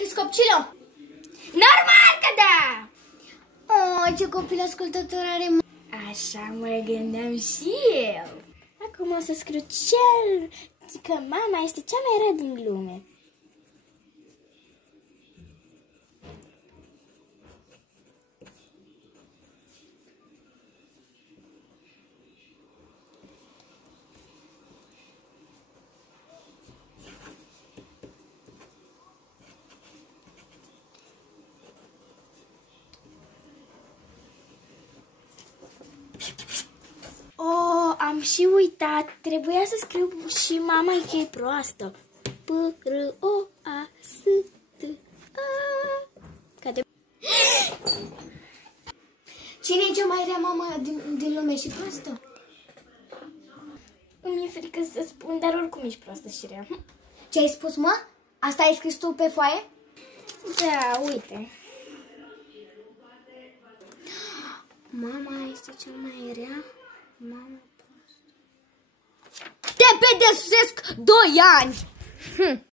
scris copilul? Normal că da! Oh, ce copil ascultător are. Așa mă gândeam și eu. Acum o să scriu că mama este cea mai rea din lume. Oh, am și uitat. Trebuia să scriu și mama că e proastă. P-R-O-A-S-T-A. Cine e cea mai rea mama din lume și proastă? Îmi e frică să spun, dar oricum ești proastă și rea. Ce ai spus, mă? Asta ai scris tu pe foaie? Da, uite. Mama este cea mai rea. Mama proastă. Te pedepsesc 2 ani!